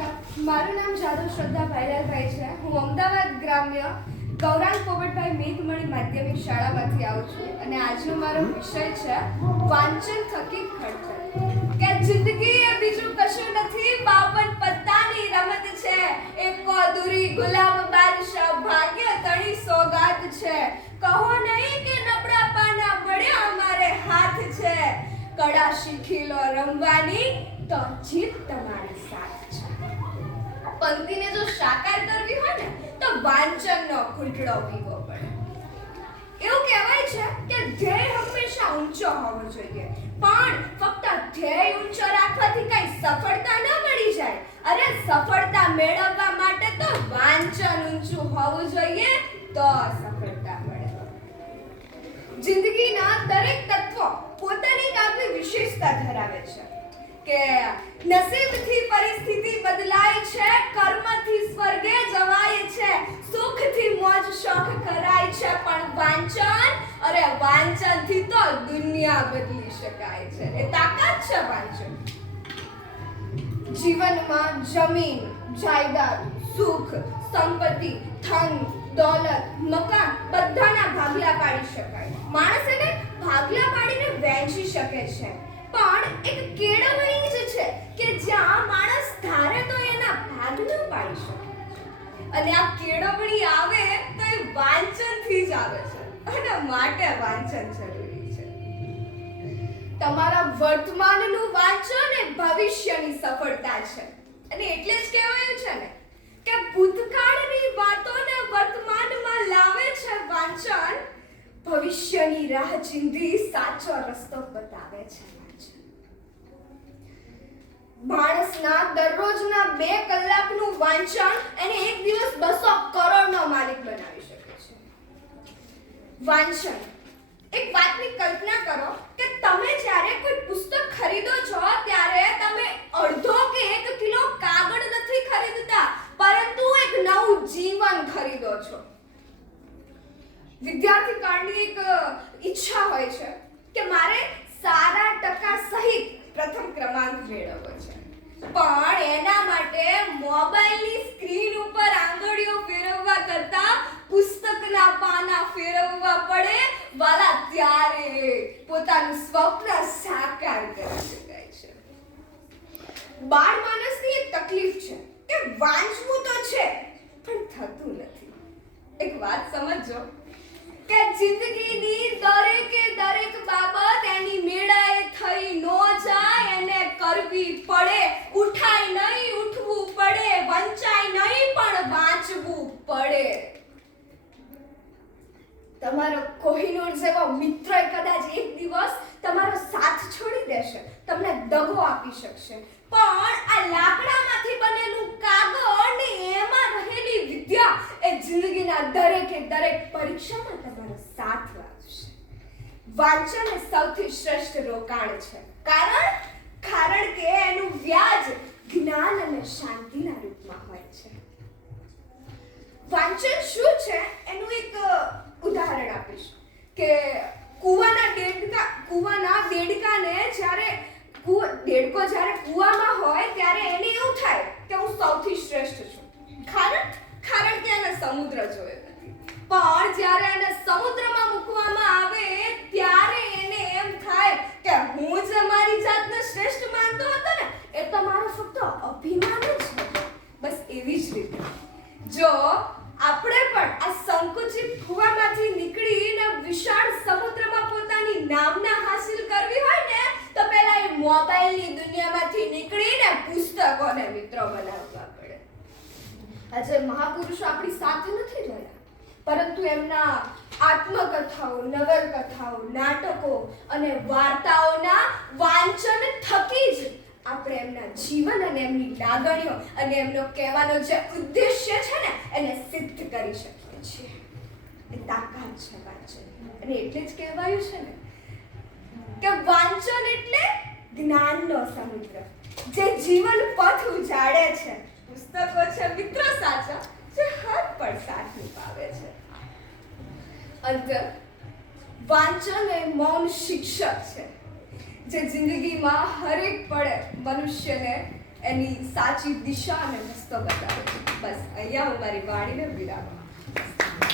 નમસ્કાર, મારું નામ જાદવ શ્રદ્ધા ભાઈલાલભાઈ છે. હું અમદાવાદ ગ્રામ્ય ગૌરાંગ પોપટભાઈ મેઘમણી માધ્યમિક શાળામાંથી આવું છું અને આજનો મારો વિષય છે વાંચન થકી ખડતર. કે જિંદગી એ બીજું કશું નથી, બાપન પત્તાની રમત છે. એકો અધૂરી ગુલામ બાદશાહ ભાગ્ય તણી સોગાત છે. કહો નહીં કે નબળા પાના મળ્યા અમારે હાથ છે. કડા શીખી લો રમવાની તો જીત તમારી સાથ છે. પંક્તિને જો સાકાર કરવી હોય ને તો વાંચનનો ઘૂંટડો પીવો પડે. એવું કહેવાય છે કે ધ્યેય હંમેશા ઊંચો હોવો જોઈએ, પણ ફક્ત ધ્યેય ઊંચો રાખવાથી કઈ સફળતા ન મળી જાય. અરે સફળતા મેળવવા માટે તો વાંચન ઊંચું હોવું જોઈએ તો સફળતા મળે. જિંદગીના દરેક તત્વો પોતાની આગવી વિશેષતા ધરાવે છે. કે નસીબથી પરિસ્થિતિ બદલાય છે, કર્મથી સ્વર્ગે જવાય છે, સુખથી મોજ શોખ કરાય છે, પણ વાંચનથી તો દુનિયા બદલી શકાય છે. એ તાકાત છે વાંચન. જીવનમાં જમીન જાયદાદ, સુખ સંપત્તિ, ધન દોલત, મકાન બધાના ભાગલા પાડી શકાય. માણસ એને ભાગલા પાડીને વહેંચી શકે છે, પણ એક કેળવણી જ છે કે જ્યાં માણસ ધારે તો એના ભાગ ન પાડી શકે. અને આ કેળવણી આવે તો એ વાંચનથી જ આવે છે, અને માટે વાંચન જરૂરી છે. તમારા વર્તમાનનું વાંચન એ ભવિષ્યની સફળતા છે. અને એટલે જ કહેવાયું છે ને કે ભૂતકાળની વાતોને વર્તમાનમાં લાવે છે વાંચન, ભવિષ્યની રાહ ચીંધી સાચો રસ્તો બતાવે છે. માણસના દરરોજના 2 કલાકનું વાંચન એને એક દિવસ 200 કરોડનો માલિક બનાવી શકે છે. વાંચન, એક વાતની કલ્પના કરો કે તમે જ્યારે કોઈ પુસ્તક ખરીદો છો ત્યારે તમે અડધો કે 1 કિલો કાગળ નથી ખરીદતા, પરંતુ એક નવું જીવન ખરીદો છો. વિદ્યાર્થી કાળની એક ઈચ્છા હોય છે કે મારે સારા ટકા સહિત પ્રથમ ક્રમાંક મેળવવો છે, પણ એના માટે મોબાઈલની સ્ક્રીન ઉપર આંગળીઓ ફેરવવા કરતા પુસ્તકના પાના ફેરવવા પડે. વાલા, ત્યારે પોતાનું સ્વપ્ન સાકાર કરી શકાય છે. બાળ માણસની એક તકલીફ છે કે વાંચવું તો છે પણ થતું નથી. એક વાત સમજો કે જિંદગીની દરેકે દરેક બાબત એની મેળાએ થઈ નો જાય, એને કરવી પડે. ઉઠાય નહીં, ઉઠવું પડે. વંચાય નહીં, પણ વાંચવું પડે. તમારો કોહિનૂર જેવો મિત્ર કદાચ એક દિવસ તમારો સાથ છોડી દેશે, તમને દગો આપી શકશે, પણ આ લાકડામાંથી બનેલું કાગળ ને એમાં રહેલી વિદ્યા એ જિંદગીના દરેકે દરેક પરીક્ષામાં તમારો સાથ આપશે. વાંચન એ સૌથી શ્રેષ્ઠ રોકાણ છે, કારણ કે એનું વ્યાજ જ્ઞાન અને શાંતિના રૂપમાં હોય છે. વાંચન શું છે એનું એક ઉદાહરણ આપીશ કે કૂવાના દેડકાને દેડકો જ્યારે કૂવામાં હોય ત્યારે એને એવું થાય કે હું સૌથી શ્રેષ્ઠ છું. કારણ કે એને સમુદ્ર જોયો નથી, પણ જ્યારે એને સમુદ્રમાં મૂકવામાં આવે ત્યારે એને એમ થાય કે હું જ મારી જાતને શ્રેષ્ઠ માનતો હતો ને, એ તો મારો ફક્ત અભિમાન જ હતો. બસ એવી જ રીતે જો આપણે પણ આ સંકુચિત કૂવામાંથી નીકળીને વિશાળ સમુદ્રમાં પોતાની નામના હાસિલ કરવી હોય ને તો પહેલા એ મોબાઈલની દુનિયામાંથી નીકળીને પુસ્તકોને મિત્રો બનાવવા પડે. આજે મહાપુરુષો આપણી સાથે નથી રહ્યા, પરંતુ એમના આત્મકથાઓ, નવલકથાઓ, નાટકો અને વાર્તાઓના વાંચન થકી જ આપણે એમના જીવન અને એમની લાગણીઓ અને એમનો કહેવાનો જે ઉદ્દેશ્ય છે ને એને સિદ્ધ કરી શકીએ છીએ. એ તાકાત છે વાંચન. અને એટલે જ કહેવાયું છે ને કે વાંચન એટલે જ્ઞાનનો સમુદ્ર જે જીવન પથ ઉજાડે છે. પુસ્તકો છે મિત્રો સાચા જે હર પળ સાથ નિભાવે છે. અંતર, વાંચન એ મૌન શિક્ષક છે જે જિંદગીમાં હરેક પળે મનુષ્યને એની સાચી દિશા અને રસ્તો બતાવે છે. બસ અહીંયા હું મારી વાણીને વિરામ આપું.